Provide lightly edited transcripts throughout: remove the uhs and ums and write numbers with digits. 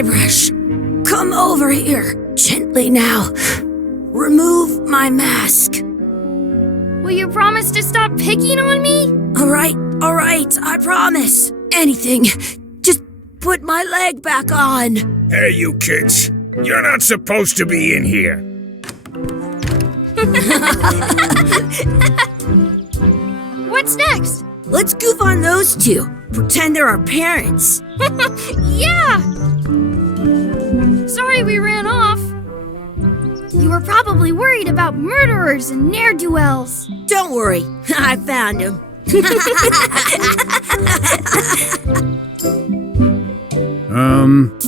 Guybrush, come over here. Gently now. Remove my mask. Will you promise to stop picking on me? All right, I promise. Anything. Just put my leg back on. Hey, you kids. You're not supposed to be in here. What's next? Let's goof on those two. Pretend they're our parents. Yeah! Sorry we ran off. You were probably worried about murderers and ne'er-do-wells. Don't worry, I found him.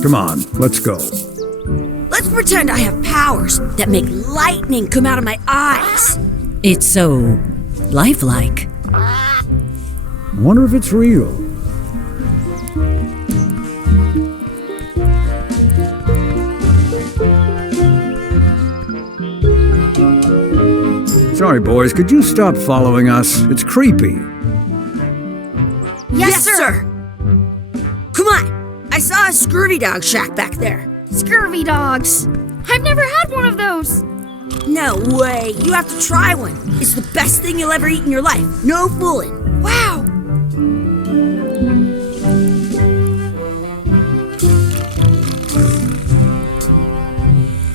Come on, let's go. Let's pretend I have powers that make lightning come out of my eyes. It's so lifelike. I wonder if it's real. Sorry, boys, could you stop following us? It's creepy. Yes, sir. Come on, I saw a scurvy dog shack back there. Scurvy dogs. I've never had one of those. No way, you have to try one. It's the best thing you'll ever eat in your life. No fooling. Wow.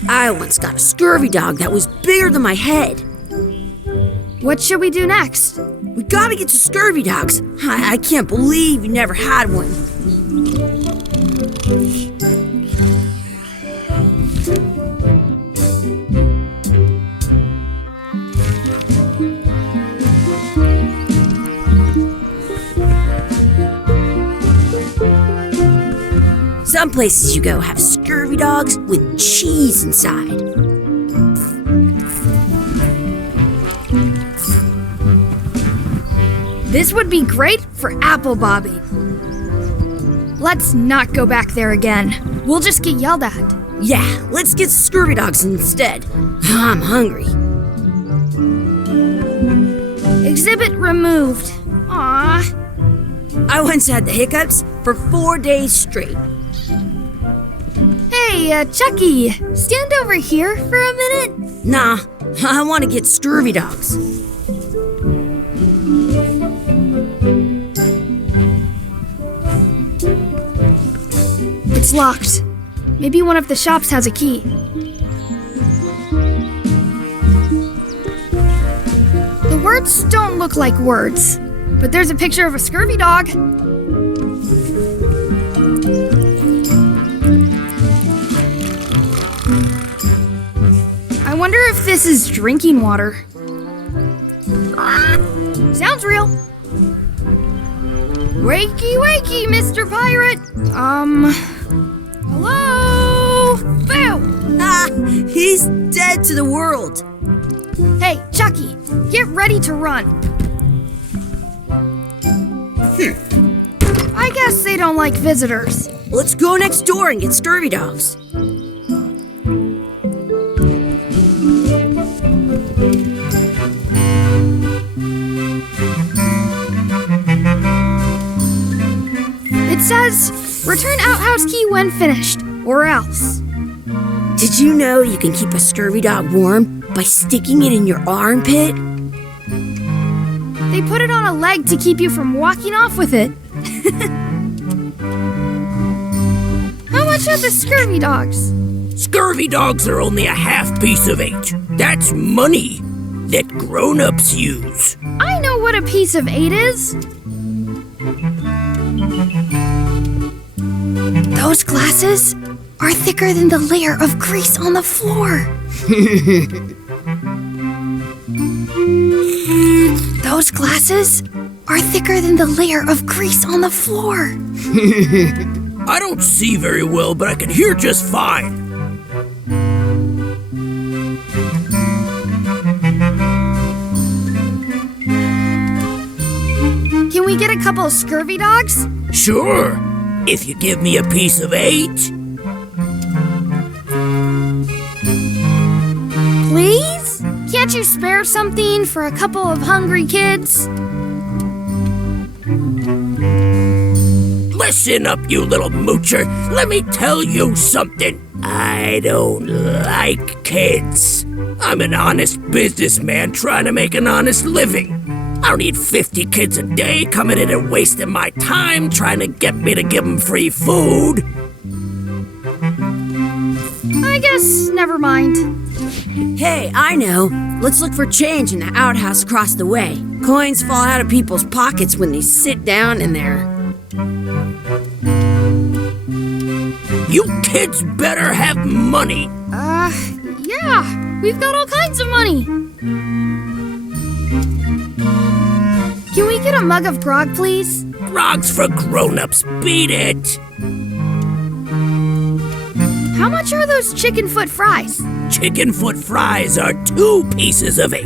I once got a scurvy dog that was bigger than my head. What should we do next? We gotta get to scurvy dogs. I can't believe you never had one. Some places you go have scurvy dogs with cheese inside. This would be great for apple bobbing. Let's not go back there again. We'll just get yelled at. Yeah, let's get scurvy dogs instead. I'm hungry. Exhibit removed. Aww. I once had the hiccups for 4 days straight. Hey, Chuckie, stand over here for a minute. Nah, I want to get scurvy dogs. It's locked. Maybe one of the shops has a key. The words don't look like words, but there's a picture of a scurvy dog. I wonder if this is drinking water. Sounds real. Wakey, wakey, Mr. Pirate. Hello? Boo! Ah, he's dead to the world. Hey, Chuckie, get ready to run. I guess they don't like visitors. Let's go next door and get scurvy dogs. It says, return outhouse key when finished, or else. Did you know you can keep a scurvy dog warm by sticking it in your armpit? They put it on a leg to keep you from walking off with it. How much are the scurvy dogs? Scurvy dogs are only a half piece of 8. That's money that grown-ups use. I know what a piece of 8 is. Those glasses are thicker than the layer of grease on the floor. Those glasses are thicker than the layer of grease on the floor. I don't see very well, but I can hear just fine. Can we get a couple of scurvy dogs? Sure, if you give me a piece of 8. Please? Can't you spare something for a couple of hungry kids? Listen up, you little moocher. Let me tell you something. I don't like kids. I'm an honest businessman trying to make an honest living. I don't need 50 kids a day coming in and wasting my time trying to get me to give them free food. I guess never mind. Hey, I know. Let's look for change in the outhouse across the way. Coins fall out of people's pockets when they sit down in there. You kids better have money. Yeah, we've got all kinds of money. Can we get a mug of grog, please? Grog's for grown-ups. Beat it. How much are those chicken foot fries? Chicken foot fries are 2 pieces of 8.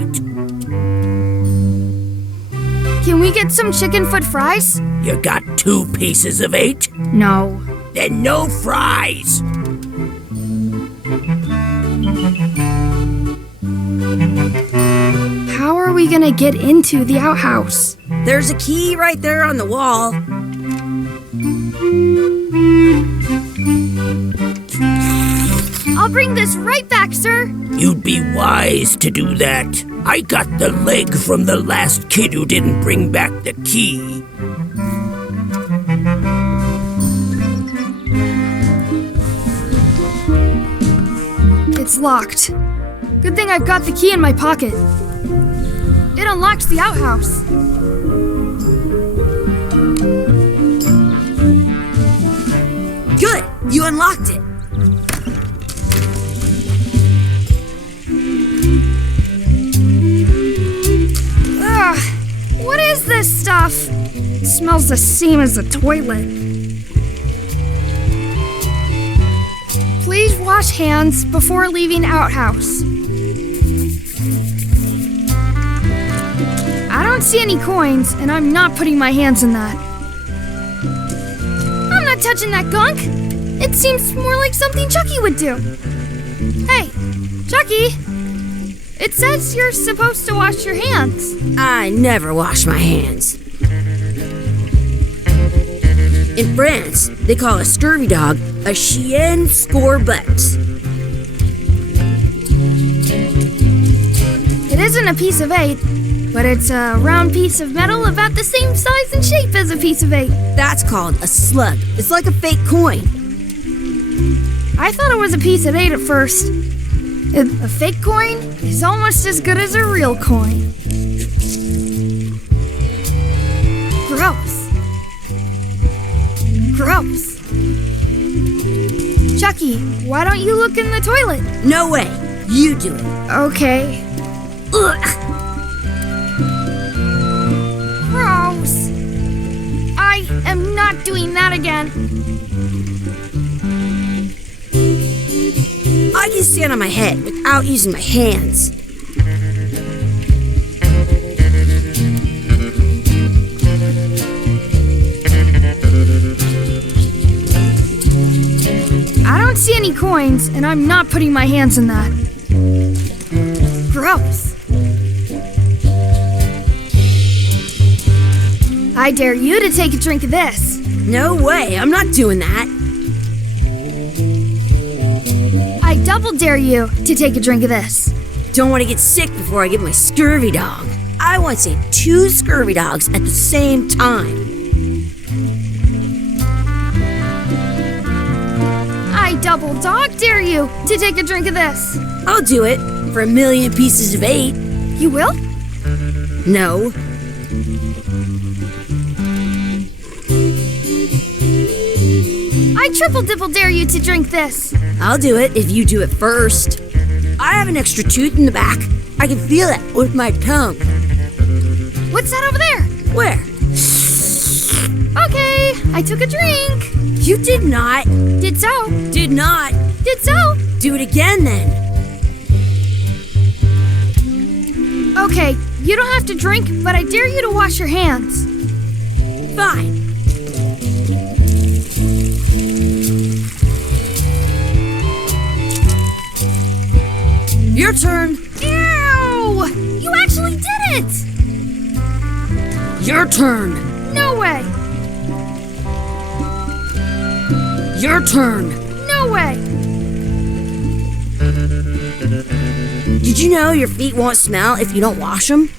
Can we get some chicken foot fries? You got 2 pieces of 8? No. Then no fries. How are we gonna get into the outhouse? There's a key right there on the wall. I'll bring this right back, sir. You'd be wise to do that. I got the leg from the last kid who didn't bring back the key. It's locked. Good thing I've got the key in my pocket. It unlocks the outhouse. Good, you unlocked it. Ugh, what is this stuff? It smells the same as the toilet. Please wash hands before leaving outhouse. I don't see any coins, and I'm not putting my hands in that. I'm not touching that gunk. It seems more like something Chuckie would do. Hey, Chuckie, it says you're supposed to wash your hands. I never wash my hands. In France, they call a scurvy dog a chien scorbut. It isn't a piece of 8, but it's a round piece of metal about the same size and shape as a piece of 8. That's called a slug. It's like a fake coin. I thought it was a piece of 8 at first. A fake coin is almost as good as a real coin. Gross. Gross. Chuckie, why don't you look in the toilet? No way. You do it. Okay. Ugh. Gross. I am not doing that again. I can stand on my head without using my hands. I don't see any coins, and I'm not putting my hands in that. Gross. I dare you to take a drink of this. No way. I'm not doing that. I double dare you to take a drink of this. Don't want to get sick before I get my scurvy dog. I want to save 2 scurvy dogs at the same time. I double dog dare you to take a drink of this. I'll do it for 1,000,000 pieces of 8. You will? No. I triple dipple dare you to drink this. I'll do it if you do it first. I have an extra tooth in the back. I can feel it with my tongue. What's that over there? Where? Okay, I took a drink. You did not. Did so. Did not. Did so. Do it again then. Okay, you don't have to drink, but I dare you to wash your hands. Fine. Your turn. Ew! You actually did it! Your turn. No way. Your turn. No way! Did you know your feet won't smell if you don't wash them?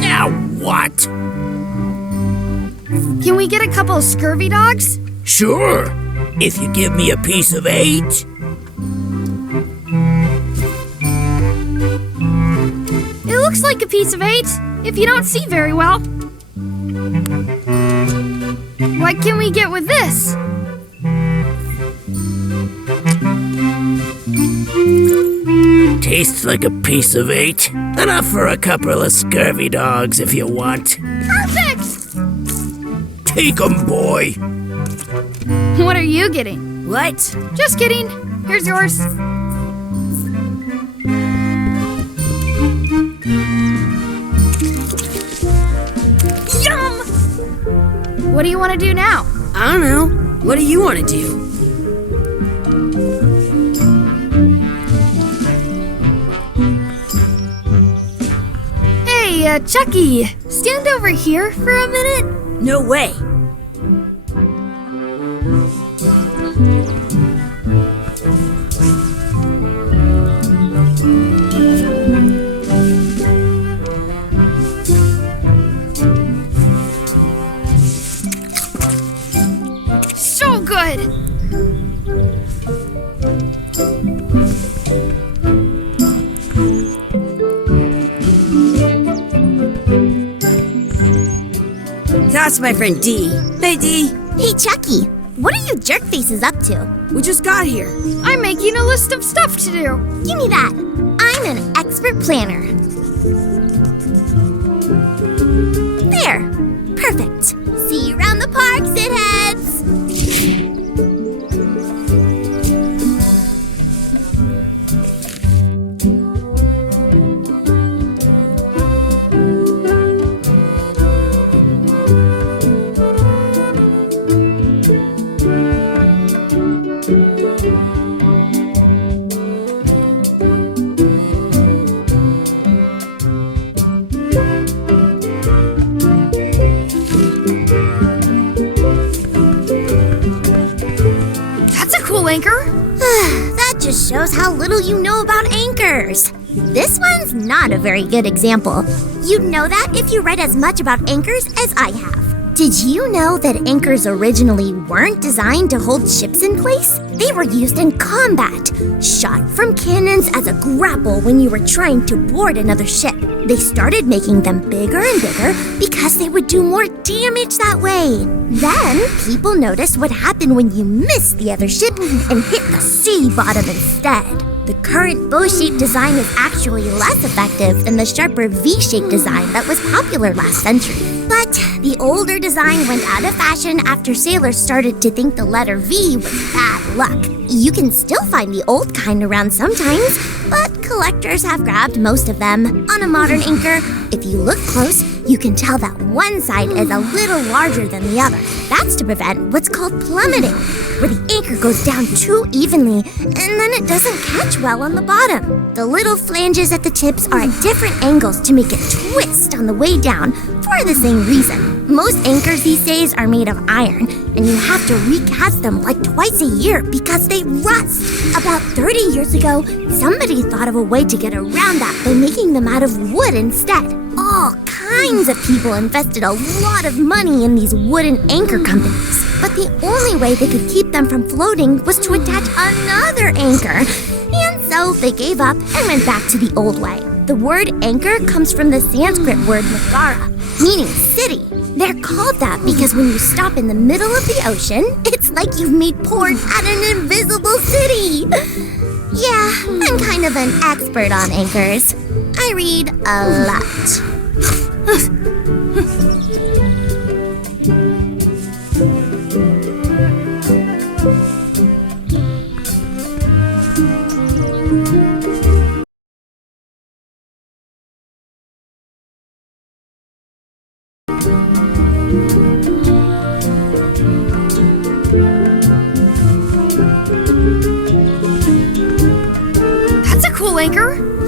Now what? Can we get a couple of scurvy dogs? Sure, if you give me a piece of 8. It looks like a piece of 8, if you don't see very well. What can we get with this? Tastes like a piece of 8. Enough for a couple of scurvy dogs if you want. Perfect! Take 'em, boy. What are you getting? What? Just kidding. Here's yours. Yum! What do you want to do now? I don't know. What do you want to do? Hey, Chuckie, stand over here for a minute. No way. So good. That's my friend Dee. Hey, Dee. Hey, Chuckie, what are you jerk faces up to? We just got here. I'm making a list of stuff to do. Give me that. I'm an expert planner. There. Perfect. See you around the park, shitheads. That's a cool anchor. That just shows how little you know about anchors. This one's not a very good example. You'd know that if you read as much about anchors as I have. Did you know that anchors originally weren't designed to hold ships in place? They were used in combat, shot from cannons as a grapple when you were trying to board another ship. They started making them bigger and bigger because they would do more damage that way. Then, people noticed what happened when you missed the other ship and hit the sea bottom instead. The current bow-shaped design is actually less effective than the sharper V-shaped design that was popular last century. But the older design went out of fashion after sailors started to think the letter V was bad luck. You can still find the old kind around sometimes, but collectors have grabbed most of them. On a modern anchor, if you look close, you can tell that one side is a little larger than the other. That's to prevent what's called plummeting, where the anchor goes down too evenly and then it doesn't catch well on the bottom. The little flanges at the tips are at different angles to make it twist on the way down for the same reason. Most anchors these days are made of iron, and you have to recast them like twice a year because they rust. About 30 years ago, somebody thought of a way to get around that by making them out of wood instead. All kinds of people invested a lot of money in these wooden anchor companies. But the only way they could keep them from floating was to attach another anchor. And so they gave up and went back to the old way. The word anchor comes from the Sanskrit word nagara, meaning city. They're called that because when you stop in the middle of the ocean, it's like you've made port at an invisible city. Yeah, I'm kind of an expert on anchors. I read a lot. little anchor.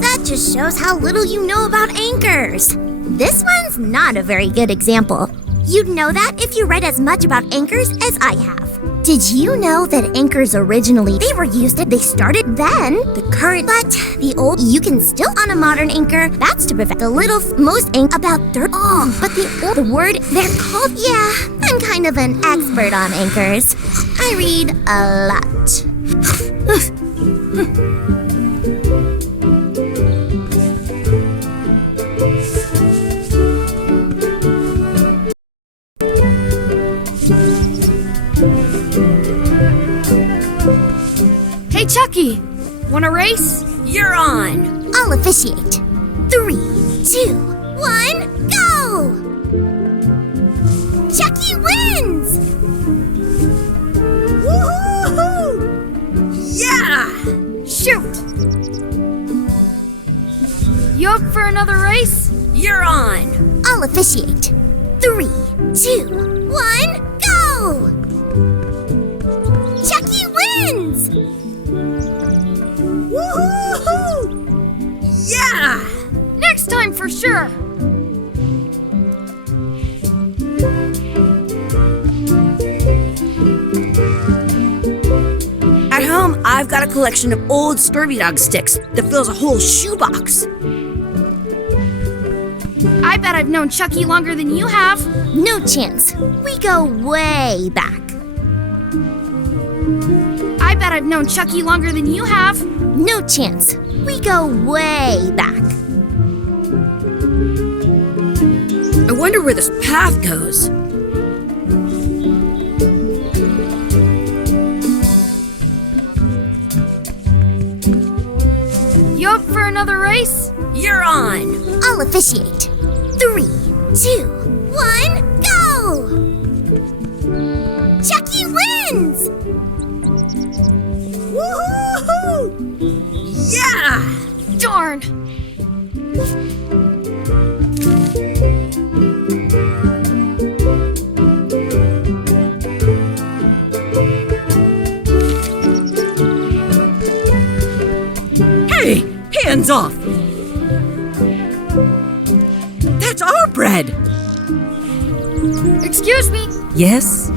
That just shows how little you know about anchors. This one's not a very good example. You'd know that if you read as much about anchors as I have. Did you know that anchors originally, they started then, the current, but the old, you can still on a modern anchor. That's to prevent the little, most ink about dirt. Oh, but the word, they're called, yeah, I'm kind of an expert on anchors. I read a lot. Hey, Chuckie, want a race? You're on. I'll officiate. 3, 2, 1, go! Chuckie wins! Woohoo! Yeah! Shoot! You up for another race? You're on. I'll officiate. 3, 2, 1, go! Chuckie wins! Woohoo! Yeah! Next time for sure. At home, I've got a collection of old scurvy dog sticks that fills a whole shoebox. I bet I've known Chuckie longer than you have. No chance. We go way back. I bet I've known Chuckie longer than you have. No chance. We go way back. I wonder where this path goes. You up for another race? You're on. I'll officiate. 3, 2, 1, go! Chuckie wins! Woohoo! Yeah! Darn! Hey, hands off! That's our bread! Excuse me, Yes?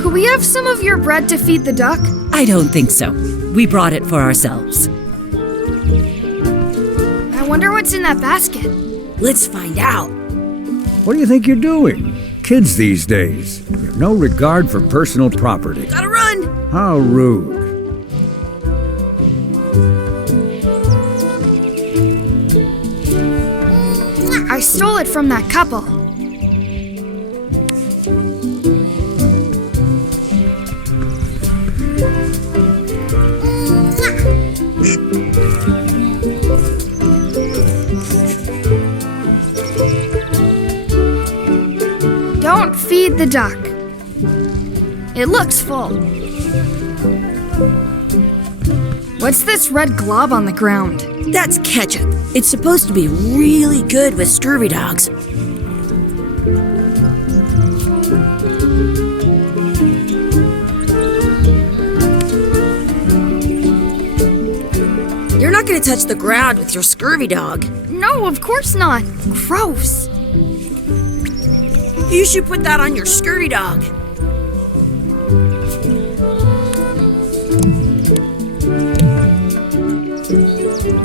could we have some of your bread to feed the duck? I don't think so. We brought it for ourselves. I wonder what's in that basket. Let's find out. What do you think you're doing? Kids these days, they have no regard for personal property. Gotta run! How rude. I stole it from that couple. Don't feed the duck. It looks full. What's this red glob on the ground? That's ketchup. It's supposed to be really good with scurvy dogs. You're not gonna touch the ground with your scurvy dog. No, of course not. Gross. You should put that on your scurvy dog.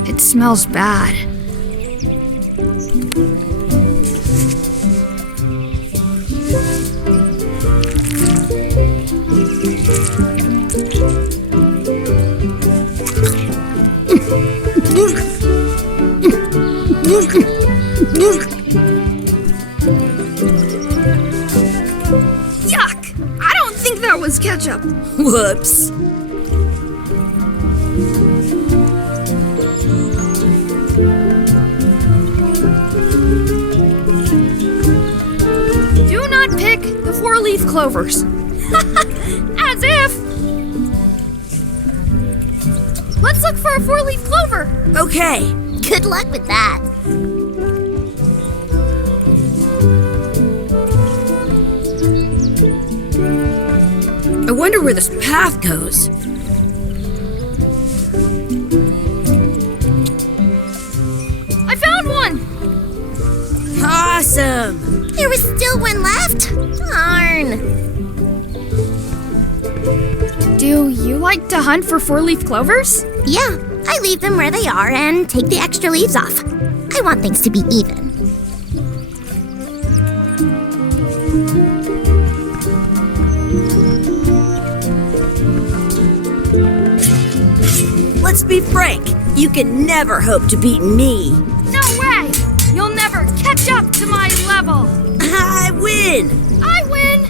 It smells bad. Yuck! I don't think that was ketchup. Whoops. Do not pick the four-leaf clovers. As if. Let's look for a four-leaf clover. Okay. Good luck with that. I wonder where this path goes. Awesome! There was still one left. Darn. Do you like to hunt for four-leaf clovers? Yeah, I leave them where they are and take the extra leaves off. I want things to be even. Let's be frank. You can never hope to beat me. No way! You'll never catch up to my level! I win! I win!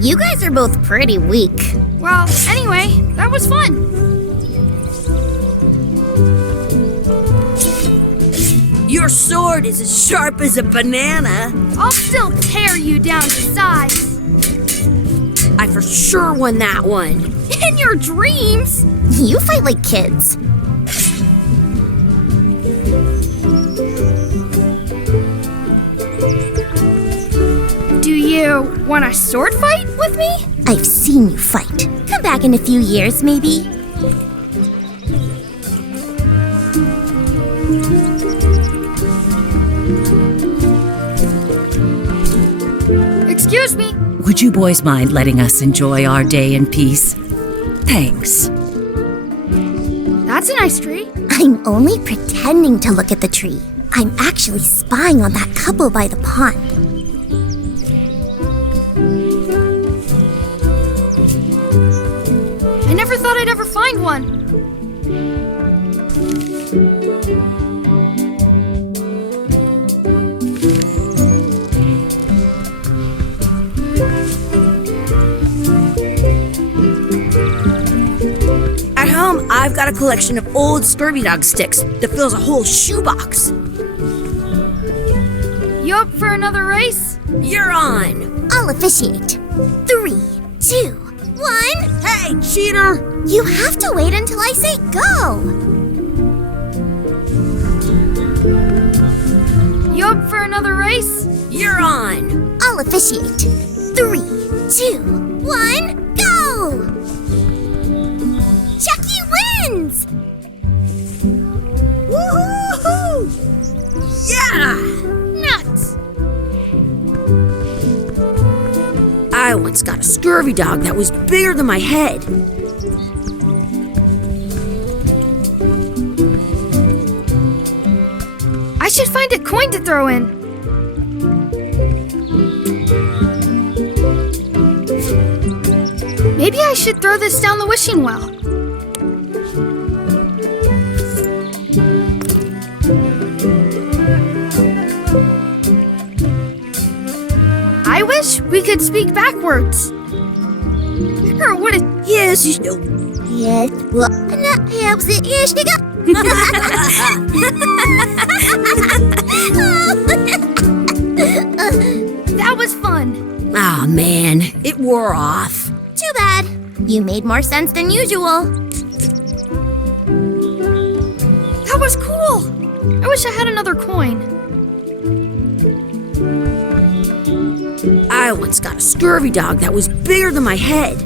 You guys are both pretty weak. Well, anyway, that was fun. Your sword is as sharp as a banana. I'll still tear you down to size. I for sure won that one. In your dreams! You fight like kids. Do you want a sword fight with me? I've seen you fight. Come back in a few years, maybe. Excuse me. Would you boys mind letting us enjoy our day in peace? Thanks. That's a nice tree. I'm only pretending to look at the tree. I'm actually spying on that couple by the pond. I never thought I'd ever find one. At home, I've got a collection of old scurvy dog sticks that fills a whole shoebox. You up for another race? You're on. I'll officiate. 3, 2, 1. Hey, cheater! You have to wait until I say go. You up for another race? You're on. I'll officiate. 3, 2, 1, go! Chuckie wins! Woohoo! Yeah! Nuts! I once got a scurvy dog that was bigger than my head. I should find a coin to throw in. Maybe I should throw this down the wishing well. I wish we could speak backwards. Or would it? Yes, you know. Yes, well, that helps it. Yes, you go. That was fun. Aw, man, it wore off. Too bad. You made more sense than usual. That was cool. I wish I had another coin. I once got a scurvy dog that was bigger than my head.